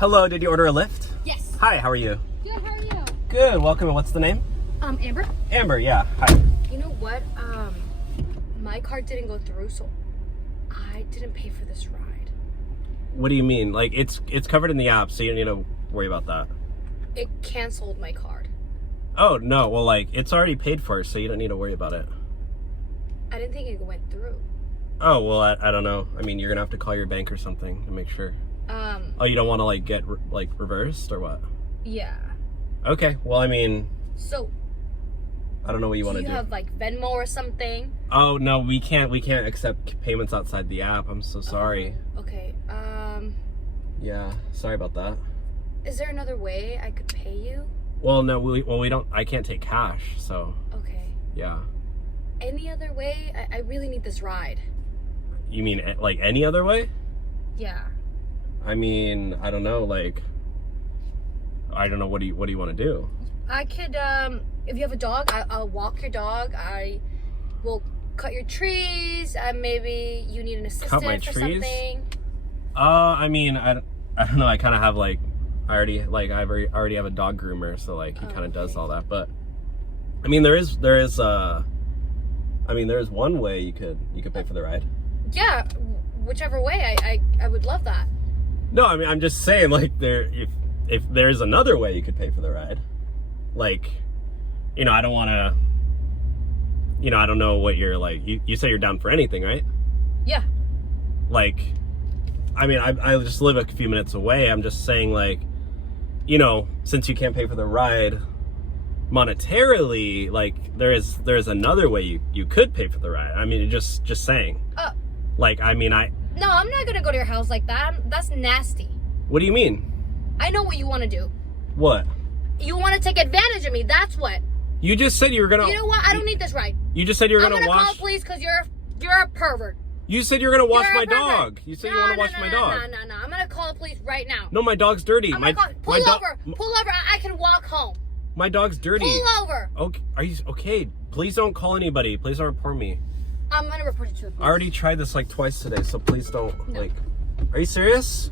Hello, did you order a Lyft? Yes. Hi, how are you? Good, how are you? Good, welcome. What's the name? Amber. Amber, yeah. Hi. You know what? My card didn't go through, so I didn't pay for this ride. What do you mean? Like, it's covered in the app, so you don't need to worry about that. It canceled my card. Oh, no, well, like, it's already paid for, so you don't need to worry about it. I didn't think it went through. Oh, well, I don't know. I mean, you're gonna have to call your bank or something to make sure. Oh, you don't want to, like, get, reversed, or what? Yeah. Okay, well, I mean... So... I don't know what you want to do. Do you have, like, Venmo or something? Oh, no, we can't accept payments outside the app. I'm so sorry. Okay, Yeah, sorry about that. Is there another way I could pay you? Well, no, we don't... I can't take cash, so... Okay. Yeah. Any other way? I really need this ride. You mean, like, any other way? Yeah. I mean, I don't know, like... I don't know, what do you want to do? I could, if you have a dog, I'll walk your dog. I will cut your trees. Maybe you need an assistant Cut my for trees? something. I mean, I don't know, I kind of have, like... I already have a dog groomer, so, like, he kind of does all that, but... I mean, there is one way you could pay for the ride. Yeah, whichever way, I would love that. No, I mean, I'm just saying, like, if there's another way you could pay for the ride, like, you know, I don't want to, you know, I don't know what you're, like, you say you're down for anything, right? Yeah. Like, I mean, I just live a few minutes away. I'm just saying, like, you know, since you can't pay for the ride monetarily, like, there's another way you could pay for the ride. I mean, just saying. Like, I mean, No, I'm not gonna go to your house like that. That's nasty. What do you mean? I know what you want to do. What? You want to take advantage of me. That's what. You just said you were gonna... You know what? I don't need this ride. You just said you were gonna wash... I'm gonna call police because you're a pervert. You said you were gonna wash You're my a pervert. dog. You said you want to wash my dog. No. I'm gonna call the police right now. No, my dog's dirty. Pull over. I can walk home. My dog's dirty. Pull over. Okay, are you okay? Please don't call anybody. Please don't report me. I'm gonna report you to the police. I already tried this like twice today, so please don't. No. Like, are you serious?